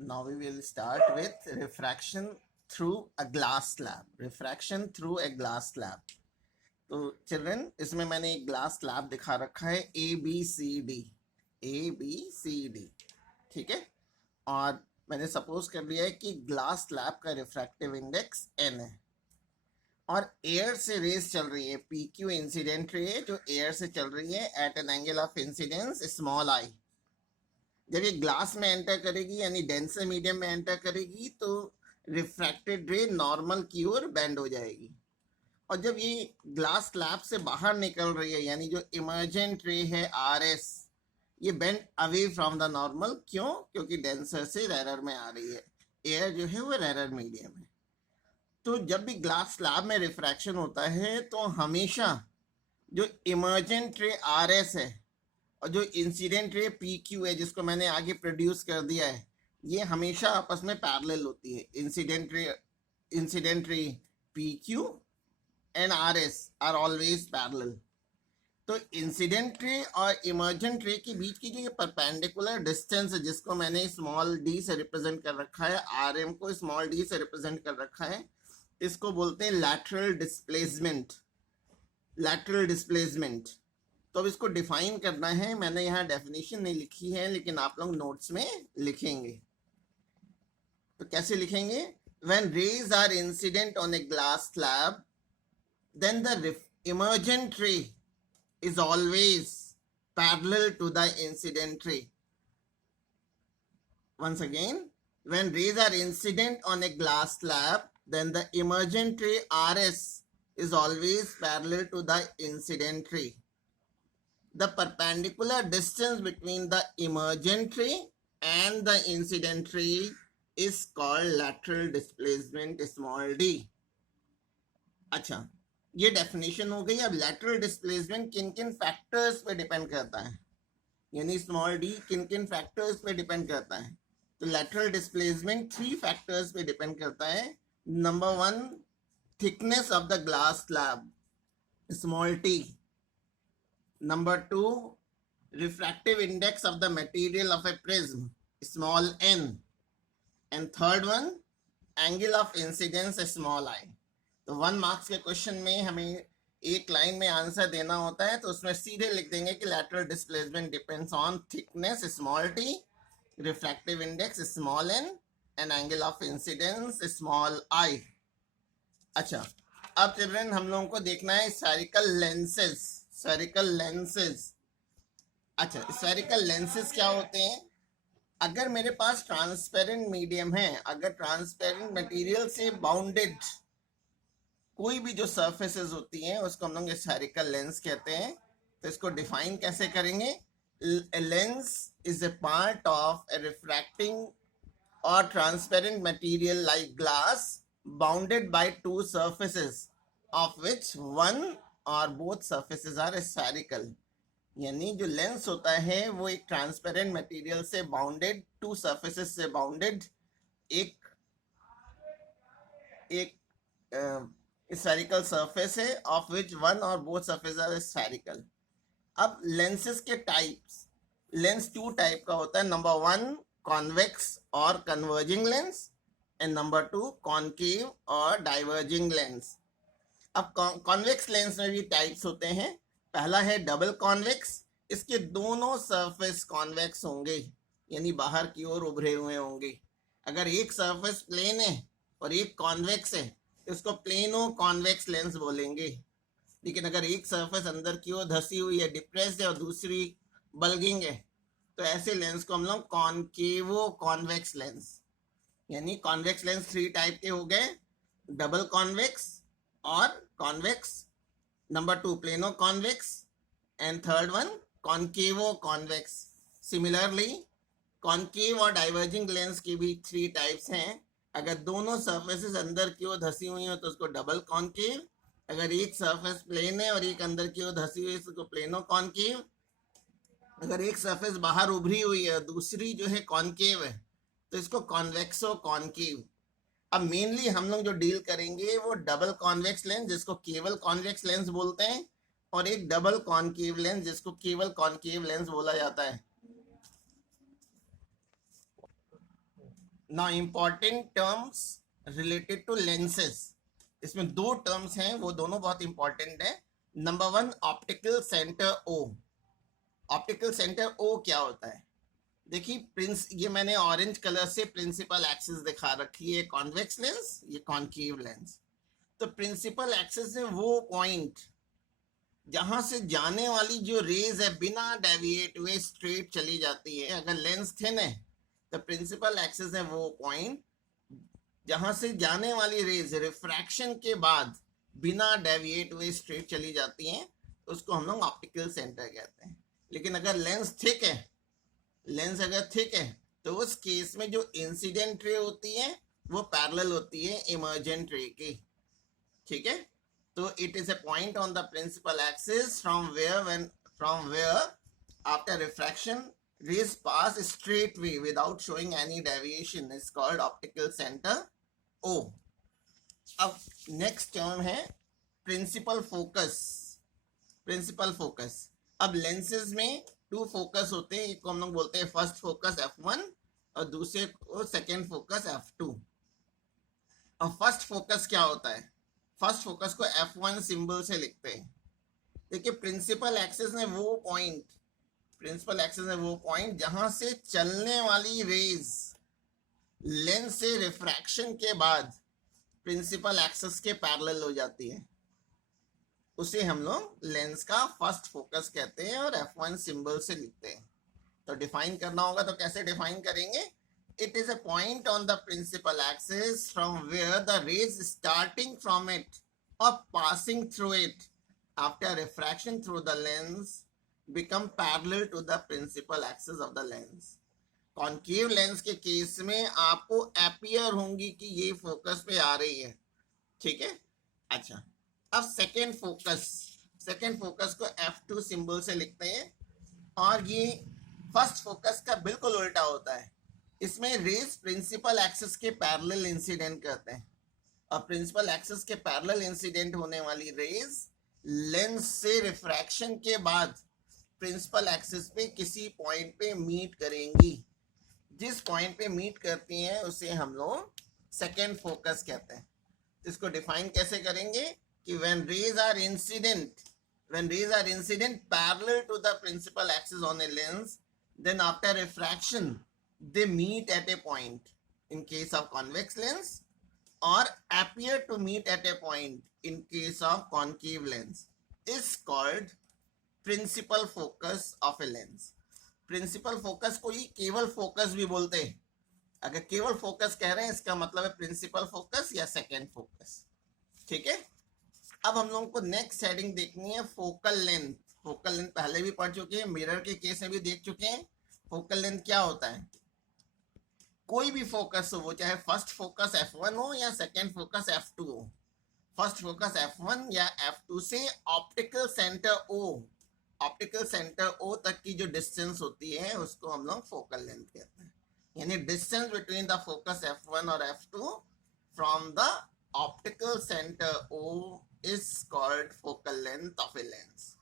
Now we will start with refraction through a glass slab. Refraction through a glass slab. तो children, इसमें मैंने एक glass slab दिखा रखा है ए बी सी डी, ठीक है। और मैंने सपोज कर लिया है कि ग्लास स्लैब का रिफ्रैक्टिव इंडेक्स n है और एयर से रेस चल रही है, पी क्यू इंसिडेंट रे जो एयर से चल रही है at an angle of incidence small i. जब ये ग्लास में एंटर करेगी यानी डेंसर मीडियम में एंटर करेगी तो रिफ्रैक्टेड रे नॉर्मल की ओर बेंड हो जाएगी। और जब ये ग्लास स्लैब से बाहर निकल रही है यानी जो इमर्जेंट रे है आर एस, ये bend away from the normal. क्यों? क्योंकि डेंसर से रेरर में आ रही है, एयर जो है वो रेरर मीडियम है। तो जब भी ग्लास स्लैब में रिफ्रैक्शन होता है तो हमेशा जो इमर्जेंट रे आर एस है और जो इंसिडेंट रे पी क्यू है जिसको मैंने आगे प्रोड्यूस कर दिया है, ये हमेशा आपस में पैरेलल होती है। Incident ray P Q and R S R always parallel. तो इंसिडेंट रे और इमर्जेंट रे के बीच की जो ये परपेंडिकुलर डिस्टेंस है जिसको मैंने स्मॉल डी से रिप्रेजेंट कर रखा है, आर एम को स्मॉल डी से रिप्रेजेंट कर रखा है, इसको बोलते हैं लैटरल डिस्प्लेसमेंट। Lateral displacement. तो अब इसको डिफाइन करना है। मैंने यहाँ डेफिनेशन नहीं लिखी है लेकिन आप लोग नोट्स में लिखेंगे। तो कैसे लिखेंगे? When rays are incident on a glass slab, then the emergent ray is always parallel to the incident ray. Once again, when rays are incident on a glass slab, then the emergent ray RS is always parallel to the incident ray. The perpendicular distance between the emergent ray and the incident ray is called lateral displacement small d. अच्छा, ये definition हो गई। अब lateral displacement किन किन factors पे depend करता है, यानी स्मॉल डी किन किन फैक्टर्स पे डिपेंड करता है। तो lateral displacement 3 फैक्टर्स पे डिपेंड करता है। Number 1, thickness of the glass slab small t. Number 2, refractive index of the material of a prism small n. And third one, angle of incidence small I. तो 1 marks के question में हमें एक line में answer देना होता है तो उसमें सीधे लिख देंगे कि lateral displacement depends on thickness small t, refractive index small n and angle of incidence small I. अच्छा, अब चिल्ड्रन हम लोगों को देखना है स्फेरिकल लेंसेज। Spherical lenses. अच्छा, स्फेरिकल लेंसेज क्या होते हैं? अगर मेरे पास ट्रांसपेरेंट मीडियम है, अगर ट्रांसपेरेंट मटेरियल से बाउंडेड कोई भी जो सरफेसेस होती हैं उसको हम लोग स्फेरिकल लेंस कहते हैं। तो इसको डिफाइन कैसे करेंगे? Lens is a part of a refracting और transparent material like glass bounded by 2 surfaces of which one or both surfaces are spherical. यानी जो लेंस होता है वो एक ट्रांसपेरेंट मटेरियल से बाउंडेड, 2 surfaces से बाउंडेड एक स्फेरिकल सरफेस है ऑफ विच वन और बोथ सरफेस आर स्फेरिकल। अब लेंसेज के टाइप्स, लेंस 2 टाइप का होता है। नंबर 1, कॉन्वेक्स और converging lens and number 2, concave और डाइवर्जिंग लेंस। अब कॉन्वेक्स लेंस में भी टाइप्स होते हैं। पहला है डबल कॉन्वेक्स। इसके दोनों सरफेस कॉन्वेक्स होंगे यानी बाहर की ओर उभरे हुए होंगे। अगर एक सरफेस प्लेन है और एक कॉन्वेक्स है तो इसको प्लेनो कॉन्वेक्स लेंस बोलेंगे। लेकिन अगर एक सरफेस अंदर की ओर धसी हुई है, डिप्रेस्ड है और दूसरी बल्गिंग है तो ऐसे लेंस को हम लोग कॉनकेवो कॉन्वेक्स लेंस, यानी कॉन्वेक्स लेंस 3 टाइप के हो गए, डबल कॉन्वेक्स और convex. Number 2, plano convex and third one कॉनकेवो convex. Similarly concave और डाइवर्जिंग लेंस की भी 3 टाइप्स हैं। अगर दोनों सरफेसेस अंदर की ओर धसी हुई हो तो उसको डबल कॉनकेव, अगर एक सरफेस प्लेन है और एक अंदर की ओर धसी हुई है तो उसको प्लेनो कॉनकेव, अगर एक सरफेस बाहर उभरी हुई है दूसरी जो है कॉनकेव है तो इसको कॉन्वेक्सो कॉनकेव। अब मेनली हम लोग जो डील करेंगे वो डबल कॉन्वेक्स लेंस जिसको केवल कॉन्वेक्स लेंस बोलते हैं और एक डबल कॉनकेव लेंस जिसको केवल कॉनकेव लेंस बोला जाता है। Now important terms related to lenses, इसमें दो टर्म्स हैं, वो दोनों बहुत इंपॉर्टेंट है। Number one, optical centre O. Optical centre O क्या होता है? देखिए ये मैंने ऑरेंज कलर से प्रिंसिपल एक्सिस दिखा रखी है, कॉन्वेक्स लेंस, ये कॉन्केव लेंस। तो प्रिंसिपल एक्सिस है वो पॉइंट जहां से जाने वाली जो रेज है बिना डेविएट हुए स्ट्रेट चली जाती है। अगर लेंस थिन है तो प्रिंसिपल एक्सिस है वो पॉइंट जहां से जाने वाली रेज रिफ्रैक्शन के बाद बिना डेविएट हुए स्ट्रेट चली जाती हैं, उसको हम लोग ऑप्टिकल सेंटर कहते हैं। लेकिन अगर लेंस थिक है, लेंस अगर थिक है, तो उस केस में जो इंसिडेंट रे होती है वो पैरेलल होती है इमर्जेंट रे की। ठीक है, तो it is a point on the principal axis from where after refraction rays pass straightway without showing any deviation is called optical center O. अब नेक्स्ट टर्म है प्रिंसिपल फोकस। प्रिंसिपल फोकस, अब lenses में to focus होते हैं, एक को हम लोग बोलते हैं फर्स्ट फोकस f1 और दूसरे को सेकेंड फोकस f2। अब फर्स्ट फोकस क्या होता है? फर्स्ट फोकस को f1 सिंबल से लिखते हैं। देखिए प्रिंसिपल एक्सिस में वो पॉइंट, प्रिंसिपल एक्सिस में वो पॉइंट जहां से चलने वाली रेज लेंस से रिफ्रैक्शन के बाद प्रिंसिपल एक्सिस के पैरेलल हो जाती है, उसे हम लोग लेंस का फर्स्ट फोकस कहते हैं और f1 सिंबल से लिखते हैं। तो डिफाइन करना होगा तो कैसे डिफाइन करेंगे? It is a point on the principal axis from where the rays starting from it or passing through it after refraction through the lens become parallel to the principal axis of the lens. Concave lens के case में आपको appear होंगी कि ये focus पे आ रही है। ठीक है, अच्छा अब सेकेंड फोकस, सेकेंड फोकस को f2 सिंबल से लिखते हैं और ये फर्स्ट फोकस का बिल्कुल उल्टा होता है। इसमें रेस प्रिंसिपल एक्सिस के पैरेलल इंसिडेंट करते हैं और प्रिंसिपल एक्सिस के पैरेलल इंसिडेंट होने वाली रेस लेंस से रिफ्रैक्शन के बाद प्रिंसिपल एक्सिस पे किसी पॉइंट पे मीट करेंगी। जिस पॉइंट पे मीट करती हैं उसे हम लोग सेकेंड फोकस कहते हैं। इसको डिफाइन कैसे करेंगे कि when rays are incident parallel to the principal axis on a lens, then after refraction they meet at a point in case of convex lens or appear to meet at a point in case of concave lens is called principal focus of a lens. Principal focus को ही केवल focus भी बोलते हैं। अगर केवल focus कह रहे हैं इसका मतलब है प्रिंसिपल फोकस या सेकेंड फोकस। ठीक है, अब हम लोगों को नेक्स्ट हेडिंग देखनी है फोकल लेंथ। फोकल लेंथ पहले भी पढ़ चुके हैं, मिरर के केस में भी देख चुके हैं। फोकल लेंथ क्या होता है? कोई भी फोकस हो, वो चाहे फर्स्ट फोकस f1 हो या सेकेंड फोकस f2 हो, फर्स्ट फोकस f1 या f2 से ऑप्टिकल सेंटर O तक की जो डिस्टेंस होती है उसको हम लोग फोकल लेंथ कहते हैं। यानी distance between the focus f1 और f2 from the optical centre O is called focal length of a lens.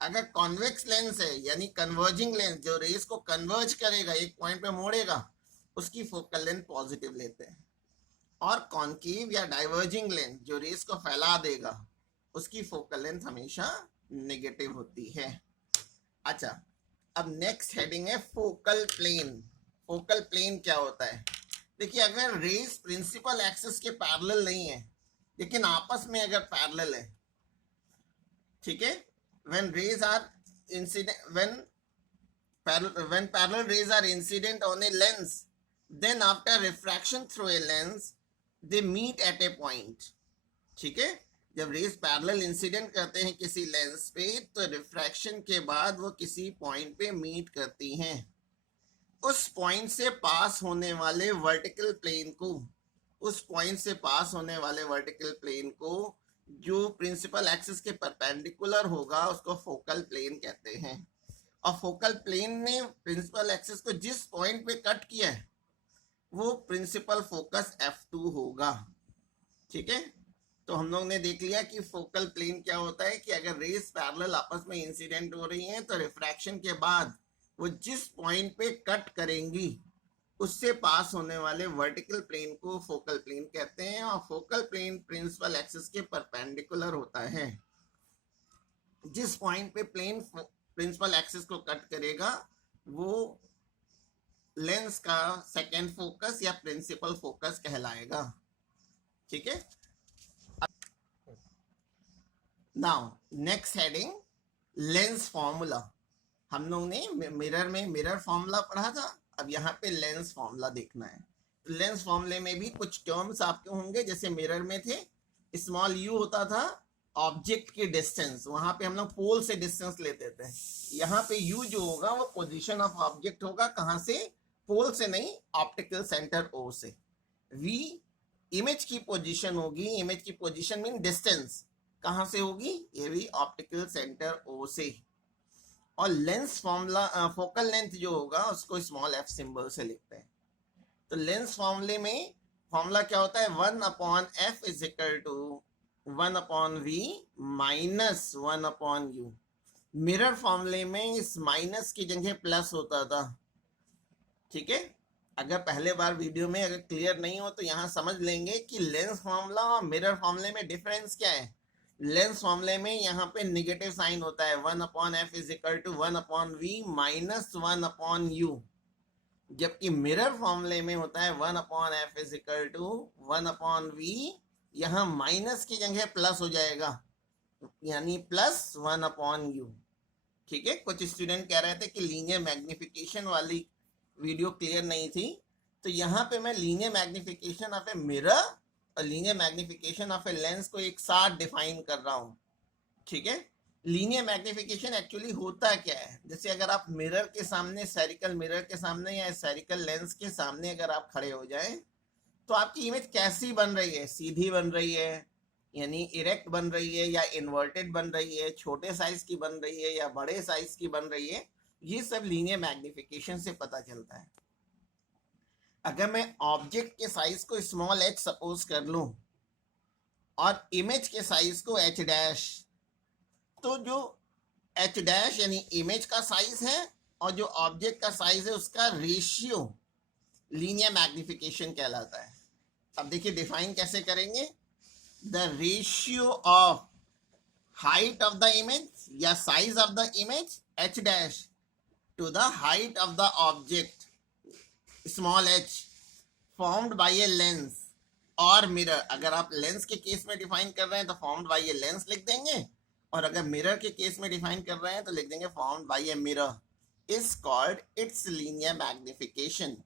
अगर कॉन्वेक्स लेंस है यानी कन्वर्जिंग लेंस, जो रेस को कन्वर्ज करेगा, एक पॉइंट पे मोड़ेगा, उसकी फोकल लेंथ पॉजिटिव लेते हैं। और कॉन्केव या डाइवर्जिंग लेंस जो रेस को फैला देगा, उसकी फोकल लेंथ हमेशा नेगेटिव होती है। अच्छा, अब नेक्स्ट हेडिंग है फोकल प्लेन। फोकल प्लेन क्या होता है? देखिए अगर रेस प्रिंसिपल एक्सिस के पैरेलल नहीं है लेकिन आपस में अगर पैरेलल है, ठीक है, when parallel rays are incident on a lens, then after refraction through a lens they meet at a point। ठीक है, जब रेस पैरेलल इंसिडेंट करते हैं किसी लेंस पे तो रिफ्रैक्शन के बाद वो किसी पॉइंट पे मीट करती हैं। उस पॉइंट से पास होने वाले वर्टिकल प्लेन को, उस पॉइंट से पास होने वाले वर्टिकल प्लेन को जो प्रिंसिपल एक्सिस के परपेंडिकुलर होगा उसको फोकल प्लेन कहते हैं। और फोकल प्लेन ने प्रिंसिपल एक्सिस को जिस पॉइंट पे कट किया है वो प्रिंसिपल फोकस f2 होगा। ठीक है, तो हम लोग ने देख लिया कि फोकल प्लेन क्या होता है कि अगर रेस पैरेलल आपस में इंसिडेंट हो रही हैं तो रिफ्रैक्शन के बाद वो जिस पॉइंट पे कट करेंगी उससे पास होने वाले वर्टिकल प्लेन को फोकल प्लेन कहते हैं, और फोकल प्लेन प्रिंसिपल एक्सिस के परपेंडिकुलर होता है। जिस पॉइंट पे प्लेन प्रिंसिपल एक्सिस को कट करेगा वो लेंस का सेकेंड फोकस या प्रिंसिपल फोकस कहलाएगा। ठीक है। Now next heading, lens formula. हम लोग ने मिरर में मिरर फॉर्मूला पढ़ा था, अब यहाँ पे लेंस फॉर्मूला देखना है। तो लेंस फॉर्मूले में भी कुछ टर्म्स आपके होंगे, जैसे मिरर में थे स्मॉल यू होता था ऑब्जेक्ट की डिस्टेंस, वहां पे हम लोग पोल से डिस्टेंस लेते थे। यहाँ पे यू जो होगा वो पोजीशन ऑफ ऑब्जेक्ट होगा, कहाँ से, पोल से नहीं, ऑप्टिकल सेंटर ओ से। वी इमेज की पोजीशन होगी, इमेज की पोजीशन मीन डिस्टेंस, कहाँ से होगी, ये भी ऑप्टिकल सेंटर ओ से। और लेंस फॉर्मूला फोकल लेंथ जो होगा उसको स्मॉल एफ सिंबल से लिखते हैं। तो लेंस फॉर्मूले में फॉर्मूला क्या होता है, 1/f is equal to 1/v minus 1/u। Mirror फॉर्मूले में इस माइनस की जगह प्लस होता था। ठीक है, अगर पहले बार वीडियो में अगर क्लियर नहीं हो तो यहाँ समझ लेंगे कि लेंस फॉर्मूला और मिरर फॉर्मूले में डिफरेंस क्या है। लेंस फॉर्मूले में यहाँ पे निगेटिव साइन होता है, 1/f is equal to 1/v minus 1/u, जबकि मिरर फॉर्मूले में होता है 1/f is equal to 1/v, यहाँ माइनस की जगह प्लस हो जाएगा, यानी प्लस 1/u। ठीक है, कुछ स्टूडेंट कह रहे थे कि लीनियर मैग्निफिकेशन वाली वीडियो क्लियर नहीं थी, तो यहाँ पे मैं linear magnification of a mirror और linear magnification of a lens को एक साथ डिफाइन कर रहा हूँ। ठीक है, लीनियर मैग्निफिकेशन एक्चुअली होता क्या है, जैसे अगर आप मिरर के सामने, स्फेरिकल मिरर के सामने या स्फेरिकल लेंस के सामने अगर आप खड़े हो जाएं तो आपकी इमेज कैसी बन रही है, सीधी बन रही है यानी इरेक्ट बन रही है, या इन्वर्टेड बन रही है, छोटे साइज की बन रही है या बड़े साइज की बन रही है, ये सब लीनियर मैग्निफिकेशन से पता चलता है। अगर मैं ऑब्जेक्ट के साइज को स्मॉल h सपोज कर लूं और इमेज के साइज को h डैश, तो जो h डैश यानी इमेज का साइज है और जो ऑब्जेक्ट का साइज है उसका रेशियो लीनियर मैग्निफिकेशन कहलाता है। अब देखिए डिफाइन कैसे करेंगे, the ratio of height of the image या size of the image h dash to the height of the object small h formed by a lens और मिरर। अगर आप लेंस के केस में डिफाइन कर रहे हैं तो फॉर्म्ड बाय ए लेंस लिख देंगे, और अगर मिरर के केस में डिफाइन कर रहे हैं तो लिख देंगे formed by a mirror is called its linear magnification.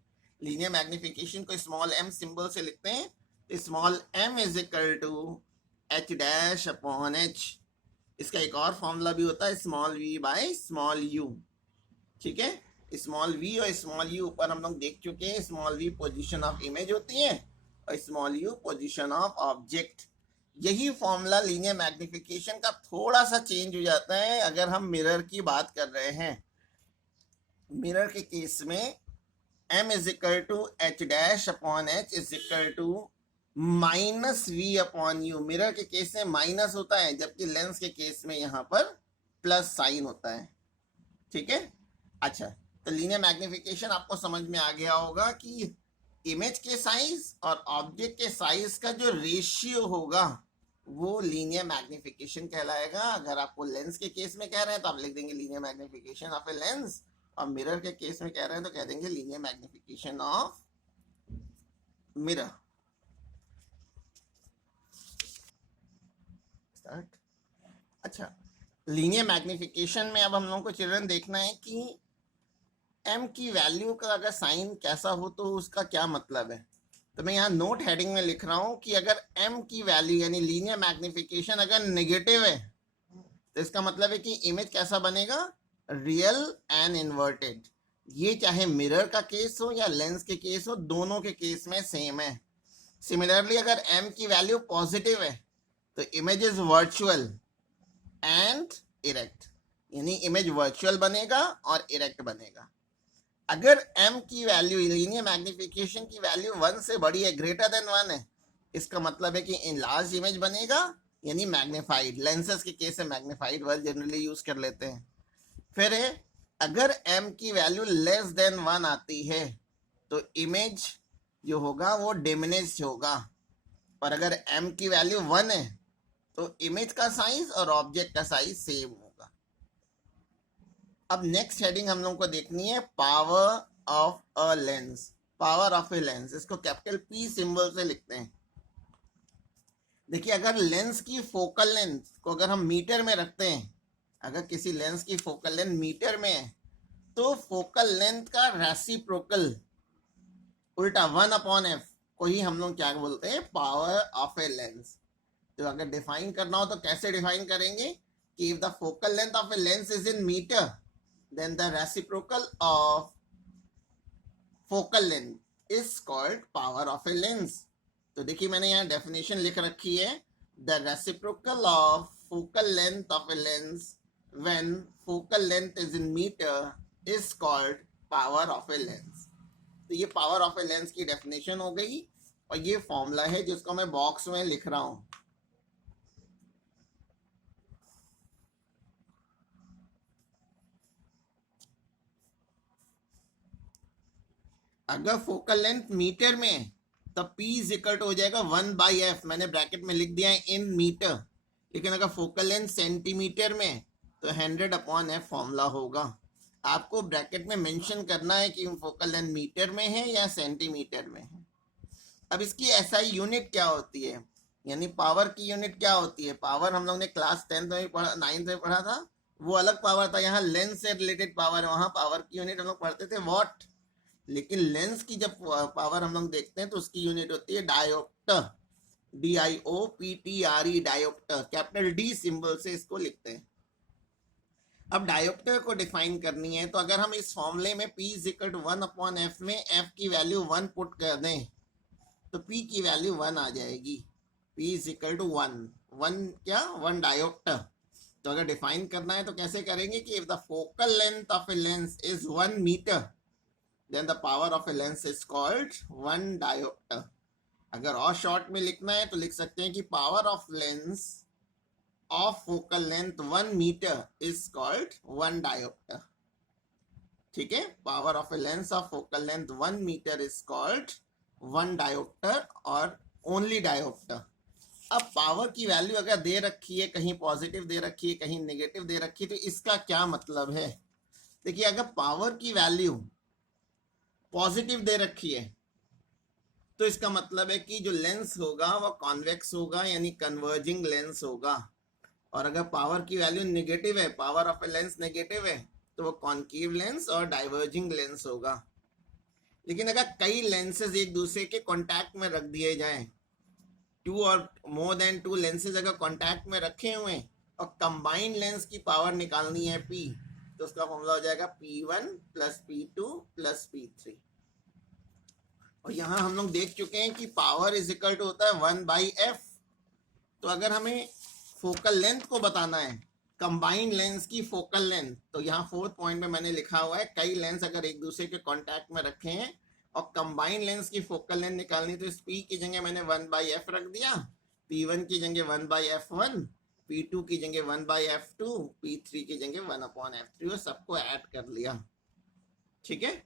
Linear magnification को स्मॉल m सिंबल से लिखते हैं, तो small m is equal to h dash upon h। इसका एक और फॉर्मूला भी होता है small v by small u। ठीक है, स्मॉल v और स्मॉल u ऊपर हम लोग देख चुके हैं, small v position of image होती है और small u position of object. यही फॉर्मूला लीनियर मैग्निफिकेशन का थोड़ा सा चेंज हो जाता है अगर हम मिरर की बात कर रहे हैं। मिरर के केस में m is equal to h dash upon h is equal to minus v upon u। Mirror के केस में माइनस होता है, जबकि लेंस के केस में यहाँ पर प्लस साइन होता है। ठीक है, अच्छा, तो लीनियर मैग्निफिकेशन आपको समझ में आ गया होगा कि इमेज के साइज और ऑब्जेक्ट के साइज का जो रेशियो होगा वो लीनियर मैग्निफिकेशन कहलाएगा। अगर आपको लेंस के केस में कह रहे हैं तो आप लिख देंगे linear magnification of a lens, और मिरर के केस में कह रहे हैं तो कह देंगे लीनियर मैग्निफिकेशन ऑफ मिरर। अच्छा, लीनियर मैग्निफिकेशन में अब हम लोगों को चिल्ड्रन देखना है कि m की वैल्यू का अगर साइन कैसा हो तो उसका क्या मतलब है। तो मैं यहाँ नोट हेडिंग में लिख रहा हूँ कि अगर m की वैल्यू यानी लीनियर मैग्निफिकेशन अगर नेगेटिव है तो इसका मतलब है कि इमेज कैसा बनेगा, रियल एंड इन्वर्टेड। ये चाहे मिरर का केस हो या लेंस के केस हो, दोनों के केस में सेम है। सिमिलरली अगर m की वैल्यू पॉजिटिव है तो image is virtual and erect, यानी इमेज वर्चुअल बनेगा और इरेक्ट बनेगा। अगर m की वैल्यू लीनियर मैग्निफिकेशन की वैल्यू 1 से बड़ी है, ग्रेटर देन 1 है, इसका मतलब है कि इन लार्ज इमेज बनेगा यानी मैग्नीफाइड। लेंसेज के केस में मैग्नीफाइड वर्ड जनरली यूज कर लेते हैं। फिर अगर m की वैल्यू लेस देन 1 आती है तो इमेज जो होगा वो डिमिनिश होगा। और अगर m की वैल्यू 1 है तो इमेज का साइज और ऑब्जेक्ट का साइज सेम होगा। अब नेक्स्ट हेडिंग हम लोग को देखनी है power of a lens. Power of a lens, इसको कैपिटल P सिंबल से लिखते हैं। देखिए, अगर लेंस की फोकल लेंथ को अगर हम मीटर में रखते हैं, अगर किसी लेंस की फोकल लेंथ मीटर में है तो फोकल लेंथ का रेसिप्रोकल उल्टा 1/f को ही हम लोग क्या बोलते हैं, पावर ऑफ ए लेंस। तो अगर डिफाइन करना हो तो कैसे डिफाइन करेंगे कि if the focal length of a lens is in metre then the reciprocal of focal length is called power of a lens. तो देखिए, मैंने यहाँ डेफिनेशन लिख रखी है, the reciprocal of focal length of a lens when focal length is in metre is called power of a lens. तो ये power of a lens की डेफिनेशन हो गई और ये फॉर्मूला है जिसको मैं बॉक्स में लिख रहा हूं। अगर फोकल लेंथ मीटर में है तब P इज इक्वल टू हो जाएगा 1/f, मैंने ब्रैकेट में लिख दिया है इन मीटर। लेकिन अगर फोकल लेंथ सेंटीमीटर में तो 100/f फॉर्मूला होगा। आपको ब्रैकेट में मेंशन करना है कि फोकल लेंथ मीटर में है या सेंटीमीटर में है। अब इसकी एसआई यूनिट क्या होती है, यानी पावर की यूनिट क्या होती है। पावर हम लोग ने क्लास 10th में पढ़ा, 9th में पढ़ा था, वो अलग पावर था। यहाँ लेंस से रिलेटेड पावर है, वहां पावर की यूनिट हम लोग पढ़ते थे वॉट। लेकिन लेंस की जब पावर हम लोग देखते हैं तो उसकी यूनिट होती है dioptre, DIOPTRE, dioptre. Capital D symbol से इसको लिखते हैं। अब डायोप्टर को डिफाइन करनी है तो अगर हम इस फॉर्मूले में P is equal to 1/f में f की वैल्यू 1 पुट कर दें तो P की वैल्यू 1 आ जाएगी। P इज इक्वल टू 1 क्या, 1 डायोप्टर। तो अगर डिफाइन करना है तो कैसे करेंगे कि if the focal length of a lens is 1 metre then the power of a lens is called 1 dioptre. अगर और शॉर्ट में लिखना है तो लिख सकते हैं कि power of lens of focal length 1 metre is called 1 dioptre. ठीक है, power of a lens of focal length 1 metre is called 1 dioptre और ओनली डायोप्टर। अब पावर की वैल्यू अगर दे रखी है, कहीं पॉजिटिव दे रखी है कहीं नेगेटिव दे रखी है, तो इसका क्या मतलब है। देखिए, अगर पावर की वैल्यू पॉजिटिव दे रखी है तो इसका मतलब है कि जो लेंस होगा वो कॉन्वेक्स होगा, यानी कन्वर्जिंग लेंस होगा। और अगर पावर की वैल्यू नेगेटिव है, power of a lens negative है, तो वो कॉन्केव लेंस और डाइवर्जिंग लेंस होगा। लेकिन अगर कई लेंसेज एक दूसरे के कांटेक्ट में रख दिए जाएं, 2 और मोर देन 2 लेंसेज अगर कांटेक्ट में रखे हुए और कंबाइंड लेंस की पावर निकालनी है P, तो उसका फॉर्मूला हो जाएगा P1 + P2 + P3। और यहाँ हम लोग देख चुके हैं कि पावर इज इक्वल टू होता है 1/f। तो अगर हमें फोकल लेंथ को बताना है, कंबाइंड लेंस की फोकल लेंथ, तो यहाँ 4th पॉइंट में मैंने लिखा हुआ है कई लेंस अगर एक दूसरे के कांटेक्ट में रखे हैं और कंबाइंड लेंस की फोकल लेंथ निकालनी, तो इस P की जगह मैंने 1/f रख दिया, P1 की जगह 1/f1, P2 की जगह 1/f2, P3 की जगह 1/f3 और सबको ऐड कर लिया। ठीक है,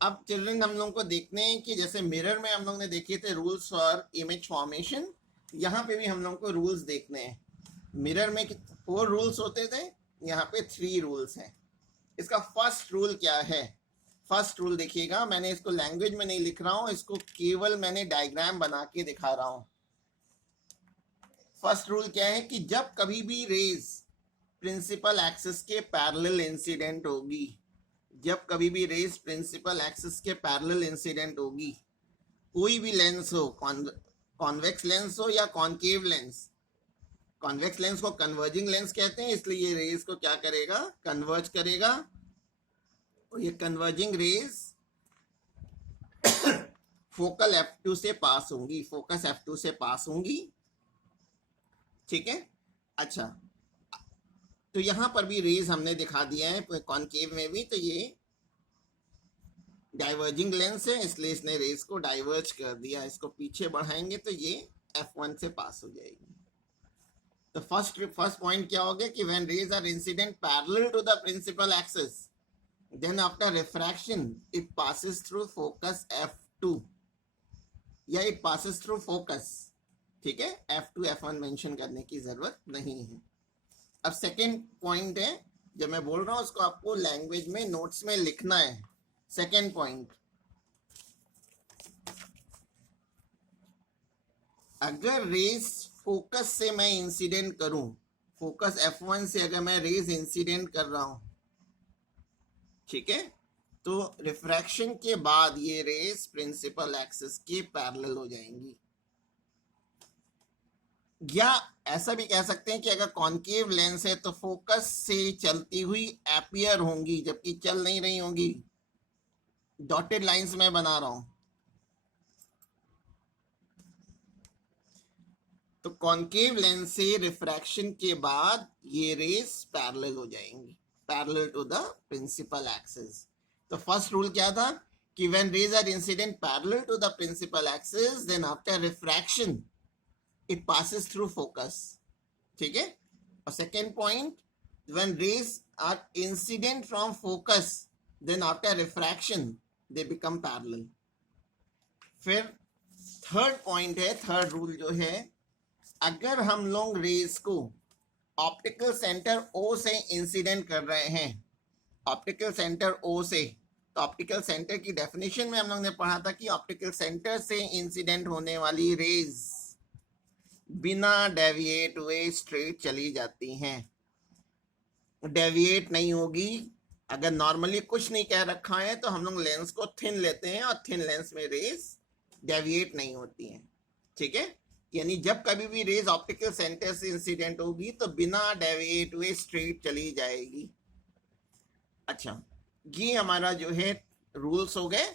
अब चिल्ड्रन हम लोग को देखने हैं कि जैसे मिरर में हम लोग ने देखे थे रूल्स फॉर इमेज फॉर्मेशन, यहाँ पे भी हम लोग को रूल्स देखने हैं। मिरर में 4 रूल्स होते थे, यहाँ पे 3 रूल्स हैं। इसका फर्स्ट रूल क्या है। फर्स्ट रूल देखिएगा, मैंने इसको लैंग्वेज में नहीं लिख रहा हूँ, इसको केवल मैंने डायग्राम बना के दिखा रहा हूँ। फर्स्ट रूल क्या है कि जब कभी भी रेज प्रिंसिपल एक्सिस के पैरेलल इंसिडेंट होगी, जब कभी भी रेज प्रिंसिपल एक्सिस के पैरेलल इंसिडेंट होगी, कोई भी लेंस हो, कॉन्वेक्स लेंस हो या कॉन्केव लेंस, कॉन्वेक्स लेंस को कन्वर्जिंग लेंस कहते हैं, इसलिए ये रेज को क्या करेगा, कन्वर्ज करेगा। और ये कन्वर्जिंग रेज फोकल F2 से पास होंगी, फोकस F2 से पास होंगी। ठीक है, अच्छा, तो यहां पर भी रेज हमने दिखा दिया है कॉन्केव में भी, तो ये डाइवर्जिंग लेंस है इसलिए इसने रेज को डाइवर्ज कर दिया। इसको पीछे बढ़ाएंगे तो ये F1 से पास हो जाएगी। तो फर्स्ट पॉइंट क्या हो गया कि when rays are incident parallel to the principal axis, then after refraction it passes through focus f2 या it passes through focus. ठीक है, f2 f1 मेंशन करने की जरूरत नहीं है. अब सेकेंड पॉइंट है, जब मैं बोल रहा हूं उसको आपको लैंग्वेज में नोट्स में लिखना है. सेकेंड पॉइंट, अगर रेस फोकस से मैं इंसिडेंट करूं, फोकस f1 से अगर मैं रेज इंसिडेंट कर रहा हूं, ठीक है, तो रिफ्रैक्शन के बाद ये रेस प्रिंसिपल एक्सिस के पैरेलल हो जाएंगी. या ऐसा भी कह सकते हैं कि अगर कॉन्केव लेंस है तो फोकस से चलती हुई अपीयर होंगी जबकि चल नहीं रही होंगी. डॉटेड लाइंस में बना रहा हूं. तो कॉन्केव लेंस से रिफ्रैक्शन के बाद ये रेस पैरेलल हो जाएंगी, parallel to the principal axis. तो फर्स्ट रूल क्या था कि when rays are incident parallel to the principal axis then after refraction it passes through focus. ठीक है. और second point, when rays are incident from focus then after refraction they become parallel. फिर third point है, थर्ड rule जो है, अगर हम लोग रेज को ऑप्टिकल सेंटर O से इंसिडेंट कर रहे हैं, ऑप्टिकल सेंटर O से, तो ऑप्टिकल सेंटर की डेफिनेशन में हम लोग ने पढ़ा था कि ऑप्टिकल सेंटर से इंसिडेंट होने वाली रेज बिना डेविएट हुए स्ट्रेट चली जाती हैं, डेविएट नहीं होगी. अगर नॉर्मली कुछ नहीं कह रखा है तो हम लोग लेंस को थिन लेते हैं और थिन लेंस में रेज डेविएट नहीं होती हैं. ठीक है, यानी जब कभी भी रेज ऑप्टिकल सेंटर से इंसिडेंट होगी तो बिना डेविएट हुए स्ट्रेट चली जाएगी. अच्छा, ये हमारा जो है रूल्स हो गए.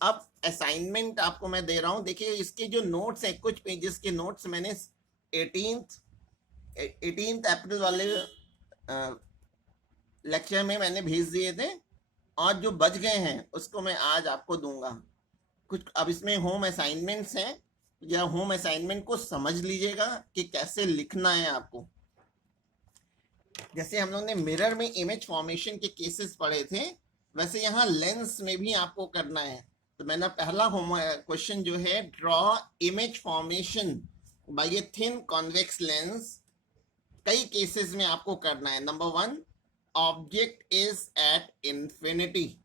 अब असाइनमेंट आपको मैं दे रहा हूं. देखिए इसके जो नोट्स हैं, कुछ पेजेस के नोट्स मैंने 18 अप्रैल वाले लेक्चर में मैंने भेज दिए थे और जो बच गए हैं उसको मैं आज आपको दूंगा. कुछ अब इसमें होम असाइनमेंट्स हैं, या होम असाइनमेंट को समझ लीजिएगा कि कैसे लिखना है आपको. जैसे हम लोग ने मिरर में इमेज फॉर्मेशन के केसेस पढ़े थे, वैसे यहाँ लेंस में भी आपको करना है. तो मैंने पहला होम क्वेश्चन जो है, draw image formation by a thin convex lens. कई केसेस में आपको करना है. Number 1, object is at infinity.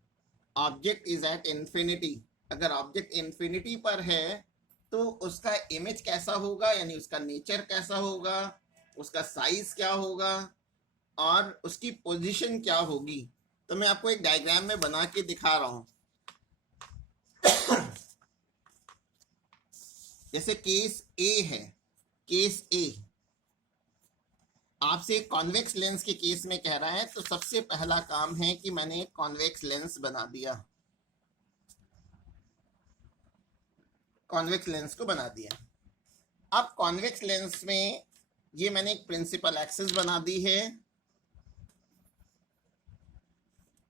Object is at infinity. अगर ऑब्जेक्ट इंफिनिटी पर है तो उसका इमेज कैसा होगा, यानी उसका नेचर कैसा होगा, उसका साइज क्या होगा और उसकी पोजीशन क्या होगी. तो मैं आपको एक डायग्राम में बना के दिखा रहा हूं. जैसे केस ए है, केस ए आपसे कॉन्वेक्स लेंस के केस में कह रहा है, तो सबसे पहला काम है कि मैंने एक कॉन्वेक्स लेंस बना दिया, कॉन्वेक्स लेंस को बना दिया. अब कॉन्वेक्स लेंस में ये मैंने एक प्रिंसिपल एक्सिस बना दी है,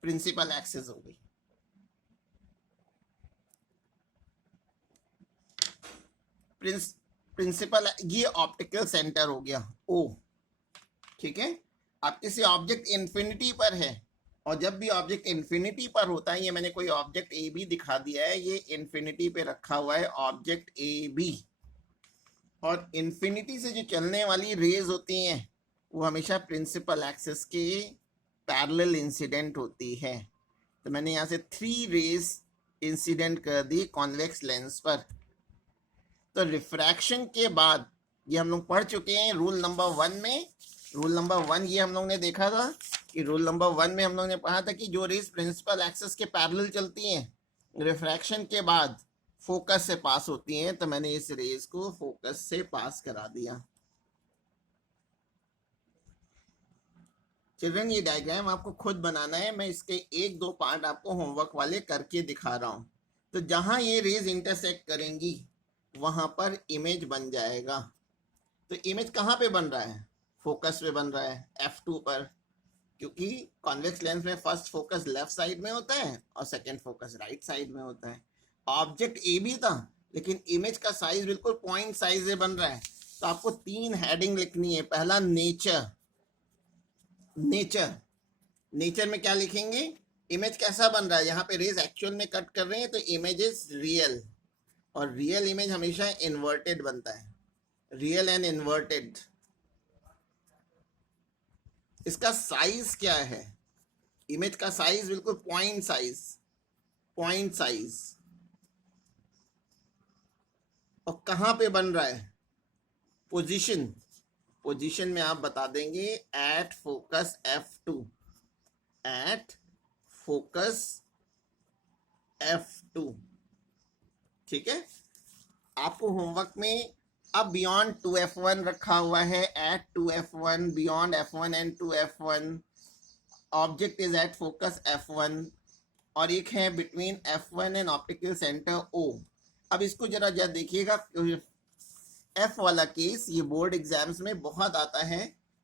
प्रिंसिपल एक्सिस हो गई. प्रिंसिपल, ये ऑप्टिकल सेंटर हो गया O. ठीक है. अब किसी ऑब्जेक्ट इन्फिनिटी पर है, और जब भी ऑब्जेक्ट इन्फिनिटी पर होता है, ये मैंने कोई ऑब्जेक्ट ए बी दिखा दिया है, ये इन्फिनिटी पे रखा हुआ है ऑब्जेक्ट ए बी, और इन्फिनिटी से जो चलने वाली रेज होती हैं वो हमेशा प्रिंसिपल एक्सिस के पैरेलल इंसिडेंट होती है. तो मैंने यहाँ से 3 रेज इंसिडेंट कर दी कॉन्वेक्स लेंस पर. तो रिफ्रैक्शन के बाद, ये हम लोग पढ़ चुके हैं रूल नंबर 1 में. रूल नंबर 1 ये हम लोग ने देखा था कि रूल नंबर 1 में हम लोग ने पढ़ा था कि जो रेज प्रिंसिपल एक्सिस के पैरेलल चलती हैं, रिफ्रैक्शन के बाद फोकस से पास होती हैं. तो मैंने इस रेज को फोकस से पास करा दिया. चिल्ड्रन, ये डायग्राम आपको खुद बनाना है. मैं इसके 1-2 पार्ट आपको होमवर्क वाले करके दिखा रहा हूं. तो जहां ये रेज इंटरसेक्ट करेंगी वहां पर इमेज बन जाएगा. तो इमेज कहाँ पे बन रहा है? फोकस पे बन रहा है, F2 पर, क्योंकि कॉन्वेक्स लेंस में फर्स्ट फोकस लेफ्ट साइड में होता है और सेकंड फोकस राइट साइड में होता है. ऑब्जेक्ट ए बी था, लेकिन इमेज का साइज बिल्कुल पॉइंट साइज से बन रहा है. तो आपको 3 हेडिंग लिखनी है. पहला नेचर. नेचर, नेचर में क्या लिखेंगे? इमेज कैसा बन रहा है, यहाँ पे रेज एक्चुअल में कट कर रहे हैं तो इमेज इज रियल, और रियल इमेज हमेशा इन्वर्टेड बनता है, रियल एंड इन्वर्टेड। इसका साइज क्या है, इमेज का साइज बिल्कुल पॉइंट साइज, पॉइंट साइज। और कहां पे बन रहा है, पोजीशन, पोजीशन में आप बता देंगे at focus F2, at focus F2। ठीक है, आपको होमवर्क में अब बियॉन्ड 2F1 रखा हुआ है, at 2F1, beyond F1 and 2F1, object is at focus F1, और एक है between F1 and optical centre O। अब इसको जरा देखिएगा, F वाला केस ये बोर्ड एग्जाम्स में बहुत आता है,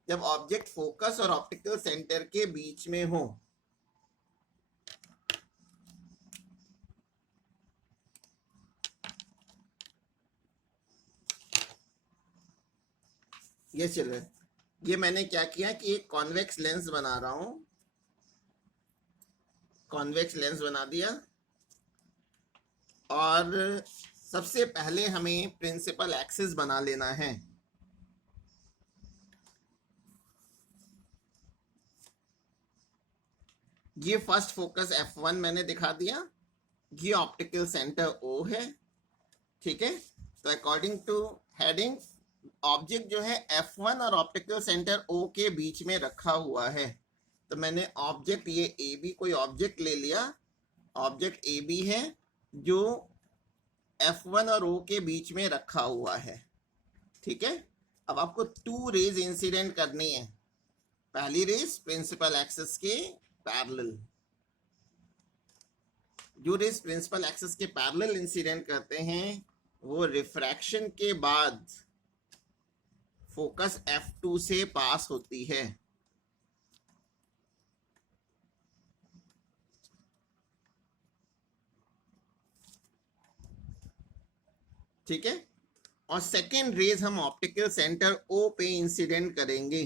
जब ऑब्जेक्ट फोकस और ऑप्टिकल सेंटर के बीच में हो। ये चिल्ड्रन, ये मैंने क्या किया कि एक कॉन्वेक्स लेंस बना रहा हूं, कॉन्वेक्स लेंस बना दिया, और सबसे पहले हमें प्रिंसिपल एक्सिस बना लेना है। ये फर्स्ट फोकस F1 मैंने दिखा दिया, ये ऑप्टिकल सेंटर O है। ठीक है, तो अकॉर्डिंग टू हेडिंग ऑब्जेक्ट जो है F1 और ऑप्टिकल सेंटर O के बीच में रखा हुआ है। तो मैंने ऑब्जेक्ट ये AB कोई ऑब्जेक्ट ले लिया, ऑब्जेक्ट AB है जो F1 और O के बीच में रखा हुआ है। ठीक है, अब आपको 2 रेज इंसिडेंट करनी है। पहली रेज प्रिंसिपल एक्सिस के पैरेलल, जो रेज प्रिंसिपल एक्सिस के पैरेलल इंसिडेंट करते हैं वो रिफ्रैक्शन के बाद फोकस F2 से पास होती है। ठीक है, और सेकेंड रेज हम ऑप्टिकल सेंटर O पे इंसिडेंट करेंगे।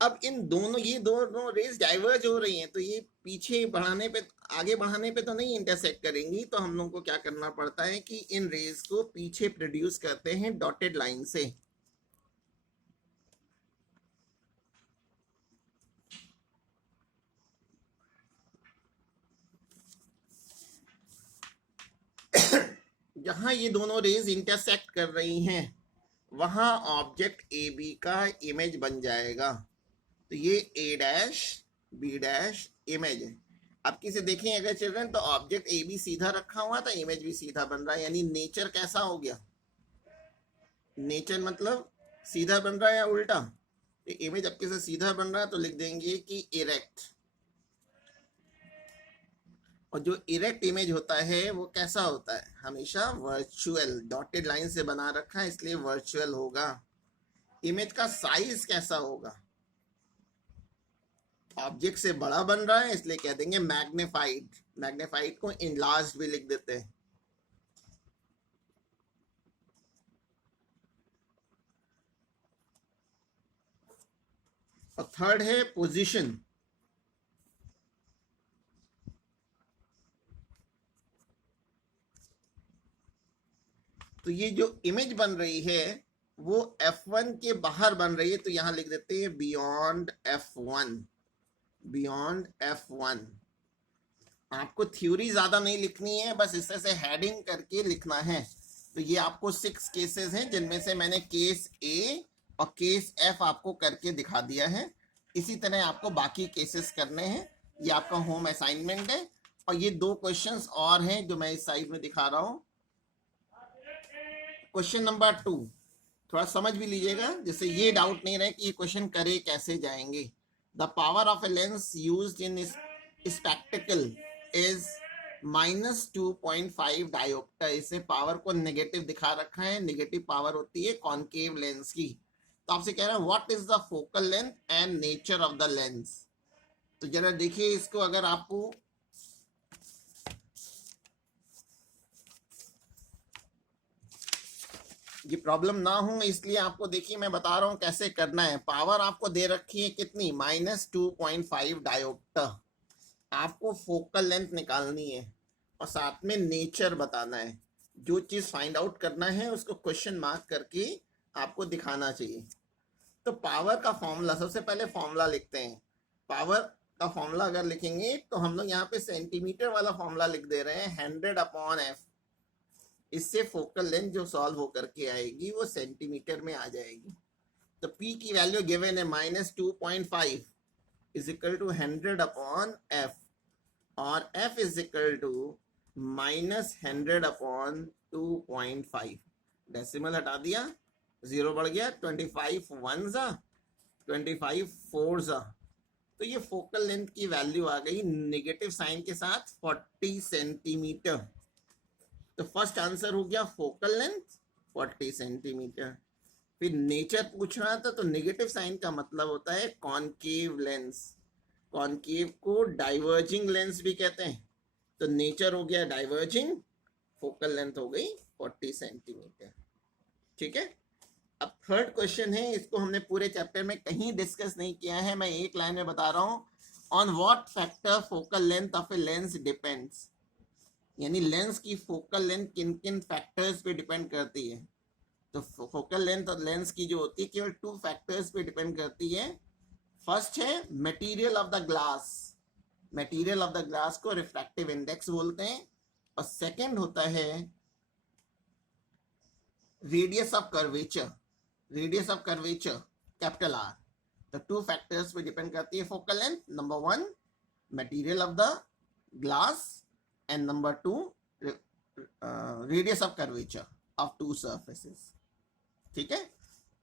अब इन दोनों, ये दोनों रेज डाइवर्ज हो रही हैं, तो ये पीछे बढ़ाने पे, आगे बढ़ाने पे तो नहीं इंटरसेक्ट करेंगी, तो हम लोग को क्या करना पड़ता है कि इन रेज को पीछे प्रोड्यूस करते हैं डॉटेड लाइन से। जहां ये दोनों रेज इंटरसेक्ट कर रही हैं वहां ऑब्जेक्ट ए बी का इमेज बन जाएगा। तो ये ए डैश बी डैश इमेज है। अब किसे देखें अगर चिल्ड्रन, तो ऑब्जेक्ट ए बी सीधा रखा हुआ था, इमेज भी सीधा बन रहा है, यानी नेचर कैसा हो गया, नेचर मतलब सीधा बन रहा है या उल्टा। इमेज अब किसे सीधा बन रहा है तो लिख देंगे कि इरेक्ट। और जो इरेक्ट इमेज होता है वो कैसा होता है, हमेशा वर्चुअल, डॉटेड लाइन से बना रखा है इसलिए वर्चुअल होगा। इमेज का साइज कैसा होगा, ऑब्जेक्ट से बड़ा बन रहा है इसलिए कह देंगे मैग्नीफाइड, मैग्नीफाइड को इनलार्ज्ड भी लिख देते हैं। और थर्ड है पोजीशन। तो ये जो इमेज बन रही है वो F1 के बाहर बन रही है, तो यहां लिख देते हैं बियॉन्ड F1, बियॉन्ड F1। आपको थ्योरी ज्यादा नहीं लिखनी है, बस इससे से हेडिंग करके लिखना है। तो ये आपको 6 केसेस हैं जिनमें से मैंने केस A और केस F आपको करके दिखा दिया है। इसी तरह आपको बाकी केसेस करने हैं, ये आपका होम असाइनमेंट है। और ये 2 क्वेश्चंस और हैं जो मैं इस साइड में दिखा रहा हूं। क्वेश्चन नंबर 2 थोड़ा समझ भी लीजिएगा, जिससे ये डाउट नहीं रहे कि ये क्वेश्चन करे कैसे जाएंगे। The power of a lens used in spectacled is -2.5 dioptre. इससे पावर को नेगेटिव दिखा रखा है, नेगेटिव पावर होती है कॉनकेव लेंस की। तो आपसे कह रहा है what is the focal length and nature of the lens. तो जरा देखिए इसको, अगर आपको ये प्रॉब्लम ना हो इसलिए आपको देखिए मैं बता रहा हूं कैसे करना है। पावर आपको दे रखी है कितनी, -2.5 डायोप्टर। आपको फोकल लेंथ निकालनी है और साथ में नेचर बताना है। जो चीज फाइंड आउट करना है उसको क्वेश्चन मार्क करके आपको दिखाना चाहिए। तो पावर का फॉर्मूला, सबसे पहले फॉर्मूला लिखते हैं। पावर का फॉर्मूला अगर लिखेंगे तो हम लोग यहाँ पे सेंटीमीटर वाला फॉर्मूला लिख दे रहे हैं, 100/f। इससे फोकल लेंथ जो सॉल्व होकर के आएगी वो सेंटीमीटर में आ जाएगी। तो P की वैल्यू गिवन है -2.5 इज इक्वल टू 100/f और f is equal to -100/2.5। Decimal हटा दिया, जीरो बढ़ गया, 25 1 जा 25 4 जा। तो ये फोकल लेंथ की वैल्यू आ गई नेगेटिव साइन के साथ 40 सेंटीमीटर। तो फर्स्ट आंसर हो गया फोकल लेंथ 40 सेंटीमीटर। फिर नेचर पूछ रहा था तो नेगेटिव साइन का मतलब होता है कॉनकेव लेंस। कॉनकेव को डाइवर्जिंग लेंस भी कहते हैं। तो नेचर हो गया डाइवर्जिंग, फोकल लेंथ हो गई 40 सेंटीमीटर। ठीक है। अब थर्ड क्वेश्चन है, इसको हमने पूरे चैप्टर में कहीं डिस्कस नहीं किया है, मैं एक लाइन में बता रहा हूं। On what factor focal length of a lens depends. यानी लेंस की फोकल लेंथ किन किन फैक्टर्स पे डिपेंड करती है। तो फोकल लेंथ और लेंस की जो होती है केवल 2 फैक्टर्स पे डिपेंड करती है। फर्स्ट है material of the glass. Material of the glass को रिफ्रैक्टिव इंडेक्स बोलते हैं। और सेकंड होता है radius of curvature. Radius of curvature capital R। तो 2 फैक्टर्स पे डिपेंड करती है focal length. Number 1 material of the glass and number 2 radius of curvature of 2 surfaces. ठीक है।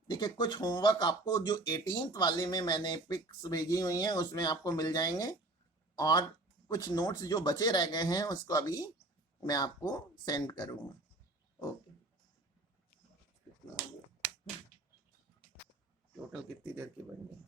देखिए कुछ होमवर्क आपको जो 18th वाले में मैंने पिक्स भेजी हुई हैं उसमें आपको मिल जाएंगे, और कुछ नोट्स जो बचे रह गए हैं उसको अभी मैं आपको सेंड करूंगा। ओके, टोटल कितनी देर की बन गई?